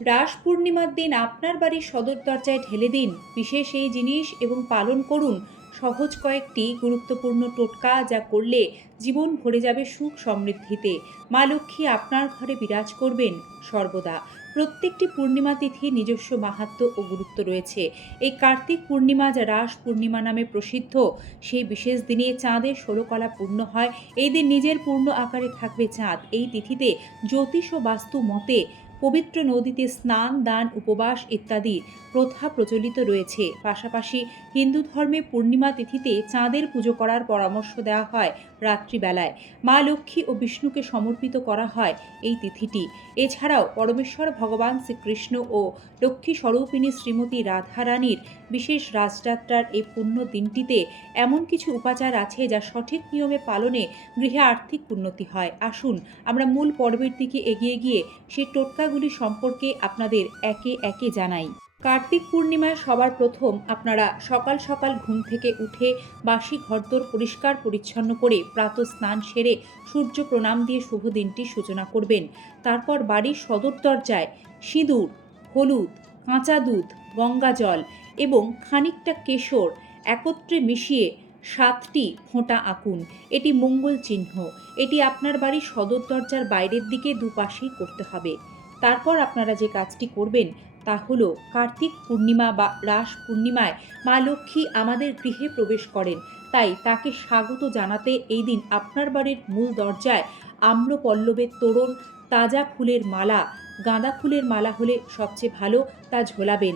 রাস পূর্ণিমার দিন আপনার বাড়ির সদর দরজায় ঢেলে দিন। বিশেষ এই জিনিস এবং পালন করুন। সহজ কয়েকটি গুরুত্বপূর্ণ টোটকা যা করলে জীবন ভরে যাবে সুখ সমৃদ্ধিতে। মা লক্ষ্মী আপনার ঘরে বিরাজ করবেন সর্বদা। প্রত্যেকটি পূর্ণিমা তিথি নিজস্ব মাহাত্ম্য ও গুরুত্ব রয়েছে। এই কার্তিক পূর্ণিমা যা রাস পূর্ণিমা নামে প্রসিদ্ধ, সেই বিশেষ দিনে চাঁদের ষোলকলা পূর্ণ হয়। এই দিন নিজের পূর্ণ আকারে থাকবে চাঁদ। এই তিথিতে জ্যোতিষ ও বাস্তু মতে পবিত্র নদীতে স্নান, দান, উপবাস ইত্যাদি প্রথা প্রচলিত রয়েছে। পাশাপাশি হিন্দু ধর্মে পূর্ণিমা তিথিতে চাঁদের পুজো করার পরামর্শ দেওয়া হয় রাত্রিবেলায়। মা লক্ষ্মী ও বিষ্ণুকে সমর্পিত করা হয় এই তিথিটি। এছাড়াও পরমেশ্বর ভগবান শ্রীকৃষ্ণ ও লক্ষ্মী স্বরূপিণী শ্রীমতী রাধারানীর বিশেষ রাজযাত্রার এই পুণ্য দিনটিতে এমন কিছু উপাচার আছে যা সঠিক নিয়মে পালনে গৃহে আর্থিক উন্নতি হয়। আসুন, আমরা মূল পর্বের দিকে এগিয়ে গিয়ে সেই টোটকাগুলি সম্পর্কে আপনাদের একে একে জানাই। কার্তিক পূর্ণিমায় সবার প্রথম আপনারা সকাল সকাল ঘুম থেকে উঠে বাসি ঘরদোর পরিষ্কার পরিচ্ছন্ন করে প্রাত স্নান সেরে সূর্য প্রণাম দিয়ে শুভ দিনটির সূচনা করবেন। তারপর বাড়ির সদর দরজায় সিঁদুর, হলুদ, কাঁচা দুধ, গঙ্গা জল এবং খানিকটা কেশর একত্রে মিশিয়ে সাতটি ফোঁটা আঁকুন। এটি মঙ্গল চিহ্ন। এটি আপনার বাড়ির সদর দরজার বাইরের দিকে দুপাশেই করতে হবে। তারপর আপনারা যে কাজটি করবেন তা হলো কার্তিক পূর্ণিমা বা রাস পূর্ণিমায় মা লক্ষ্মী আমাদের গৃহে প্রবেশ করেন। তাই তাকে স্বাগত জানাতে এই দিন আপনার বাড়ির মূল দরজায় আম্র পল্লবের তোরণ, তাজা ফুলের মালা, গাঁদা ফুলের মালা হলে সবচেয়ে ভালো তা ঝোলাবেন।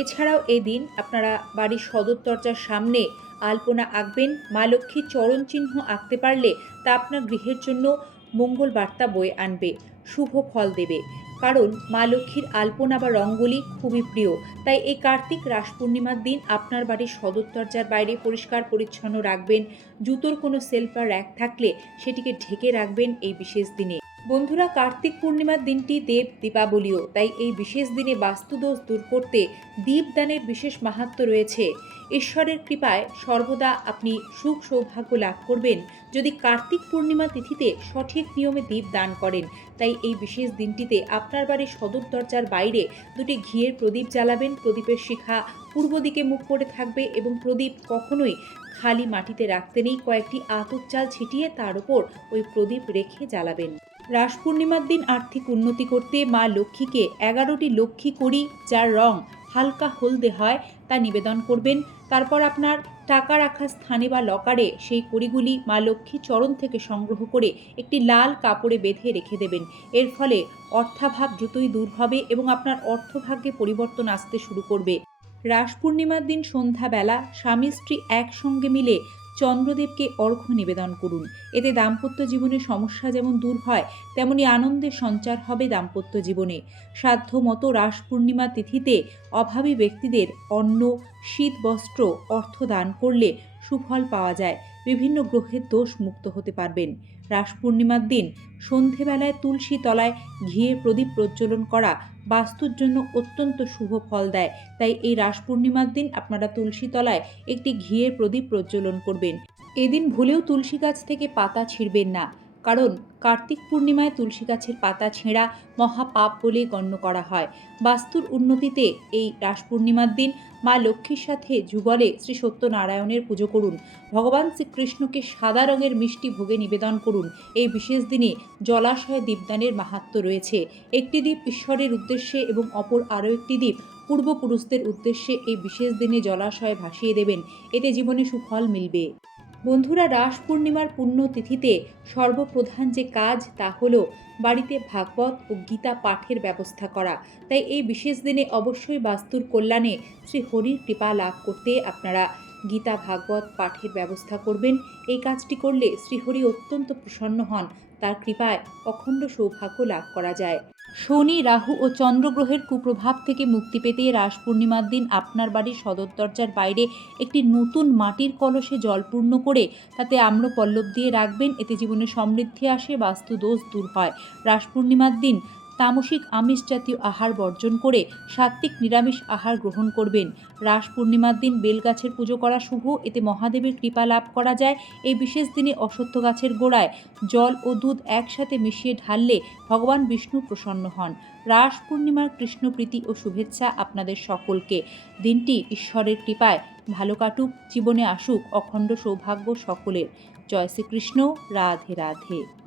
এছাড়াও এই দিন আপনারা বাড়ির সদর দরজার সামনে আলপনা আঁকবেন। মা লক্ষ্মীর চরণ চিহ্ন আঁকতে পারলে তা আপনার গৃহের জন্য মঙ্গল বার্তা বয়ে আনবে, শুভ ফল দেবে। কারণ মা লক্ষ্মীর আলপনা বা রঙ্গোলি খুবই প্রিয়। তাই এই কার্তিক রাস পূর্ণিমার দিন আপনার বাড়ির সদর দরজার বাইরে পরিষ্কার পরিচ্ছন্ন রাখবেন। জুতোর কোনো সেলফ বা র্যাক থাকলে সেটিকে ঢেকে রাখবেন এই বিশেষ দিনে। বন্ধুরা, কার্তিক পূর্ণিমার দিনটি দেব দীপাবলিও। তাই এই বিশেষ দিনে বাস্তুদোষ দূর করতে দীপদানের বিশেষ মাহাত্ম্য রয়েছে। ঈশ্বরের কৃপায় সর্বদা আপনি সুখ সৌভাগ্য লাভ করবেন। যদি কার্তিক পূর্ণিমা তিথিতে সঠিক নিয়মে দীপ দান করেন, তাই এই বিশেষ দিনটিতে আপনার বাড়ির সদর দরজার বাইরে দুটি ঘিয়ের প্রদীপ জ্বালাবেন। প্রদীপের শিখা পূর্ব দিকে মুখ করে থাকবে এবং প্রদীপ কখনোই খালি মাটিতে রাখতে নেই। কয়েকটি আতপ চাল ছিটিয়ে তার উপর ওই প্রদীপ রেখে জ্বালাবেন। রাস পূর্ণিমার দিন আর্থিক উন্নতি করতে মা লক্ষ্মীকে এগারোটি লক্ষ্মী করি, যার রং হালকা হলদে হয়, তা নিবেদন করবেন। তারপর আপনার টাকা রাখা স্থানে বা লকারে সেই কড়িগুলি মা লক্ষ্মী চরণ থেকে সংগ্রহ করে একটি লাল কাপড়ে বেঁধে রেখে দেবেন। এর ফলে অর্থাভাব দ্রুতই দূর হবে এবং আপনার অর্থভাগ্যে পরিবর্তন আসতে শুরু করবে। রাস পূর্ণিমার দিন সন্ধ্যাবেলা স্বামী স্ত্রী একসঙ্গে মিলে চন্দ্রদেবকে অর্ঘ্য নিবেদন করুন। এতে দাম্পত্য জীবনের সমস্যা যেমন দূর হয়, তেমনি আনন্দের সঞ্চার হবে দাম্পত্য জীবনে। সাধ্য মতো রাস পূর্ণিমা তিথিতে অভাবী ব্যক্তিদের অন্ন, শীত, বস্ত্র, অর্থ দান করলে সুফল পাওয়া যায়। বিভিন্ন গ্রহের দোষ মুক্ত হতে পারবেন। রাস পূর্ণিমার দিন সন্ধেবেলায় তুলসী তলায় ঘিয়ে প্রদীপ প্রজ্বলন করা বাস্তুর জন্য অত্যন্ত শুভ ফল দেয়। তাই এই রাস পূর্ণিমার দিন আপনারা তুলসী তলায় একটি ঘিয়ের প্রদীপ প্রজ্বলন করবেন। এদিন ভুলেও তুলসী গাছ থেকে পাতা ছিঁড়বেন না। কারণ কার্তিক পূর্ণিমায় তুলসী গাছের পাতা ছেঁড়া মহাপাপ বলে গণ্য করা হয়। বাস্তুর উন্নতিতে এই রাস পূর্ণিমার দিন মা লক্ষ্মীর সাথে যুগলে শ্রী সত্যনারায়ণের পুজো করুন। ভগবান শ্রীকৃষ্ণকে সাদা রঙের মিষ্টি ভোগে নিবেদন করুন। এই বিশেষ দিনে জলাশয়ে দীপদানের মাহাত্ম্য রয়েছে। একটি দ্বীপ ঈশ্বরের উদ্দেশ্যে এবং অপর আরও একটি দ্বীপ পূর্বপুরুষদের উদ্দেশ্যে এই বিশেষ দিনে জলাশয়ে ভাসিয়ে দেবেন। এতে জীবনে সুফল মিলবে। বন্ধুরা রাস পূর্ণিমার পুণ্য তিথিতে সর্বপ্রধান যে কাজ তা হলো বাড়িতে ভাগবত ও গীতা পাঠের ব্যবস্থা করা। তাই এই বিশেষ দিনে অবশ্যই বাস্তুর কল্যাণে শ্রী হরির কৃপা লাভ করতে আপনারা গীতা, ভাগবত পাঠের ব্যবস্থা করবেন। এই কাজটি করলে শ্রীহরি অত্যন্ত প্রসন্ন হন। তার কৃপায় অখণ্ড সৌভাগ্য লাভ করা যায়। শনি, রাহু ও চন্দ্রগ্রহের কুপ্রভাব থেকে মুক্তি পেতে রাস পূর্ণিমার দিন আপনার বাড়ির সদর দরজার বাইরে একটি নতুন মাটির কলসে জল পূর্ণ করে তাতে আম্র পল্লব দিয়ে রাখবেন। এতে জীবনে সমৃদ্ধি আসে বাস্তু দোষ দূর হয়। রাস পূর্ণিমার দিন তামসিক আমিষ জাতীয় আহার বর্জন করে সাত্ত্বিক নিরামিষ আহার গ্রহণ করবেন। রাস পূর্ণিমার দিন বেলগাছের পুজো করা শুভ, এতে মহাদেবের কৃপা লাভ করা যায়। এই বিশেষ দিনে অশ্বত্থ গাছের গোড়ায় জল ও দুধ একসাথে মিশিয়ে ঢাললে ভগবান বিষ্ণু প্রসন্ন হন। রাস পূর্ণিমার কৃষ্ণপ্রীতি ও শুভেচ্ছা আপনাদের সকলকে। দিনটি ঈশ্বরের কৃপায় ভালো কাটুক, জীবনে আসুক অখণ্ড সৌভাগ্য সকলের। জয় শ্রীকৃষ্ণ, রাধে রাধে।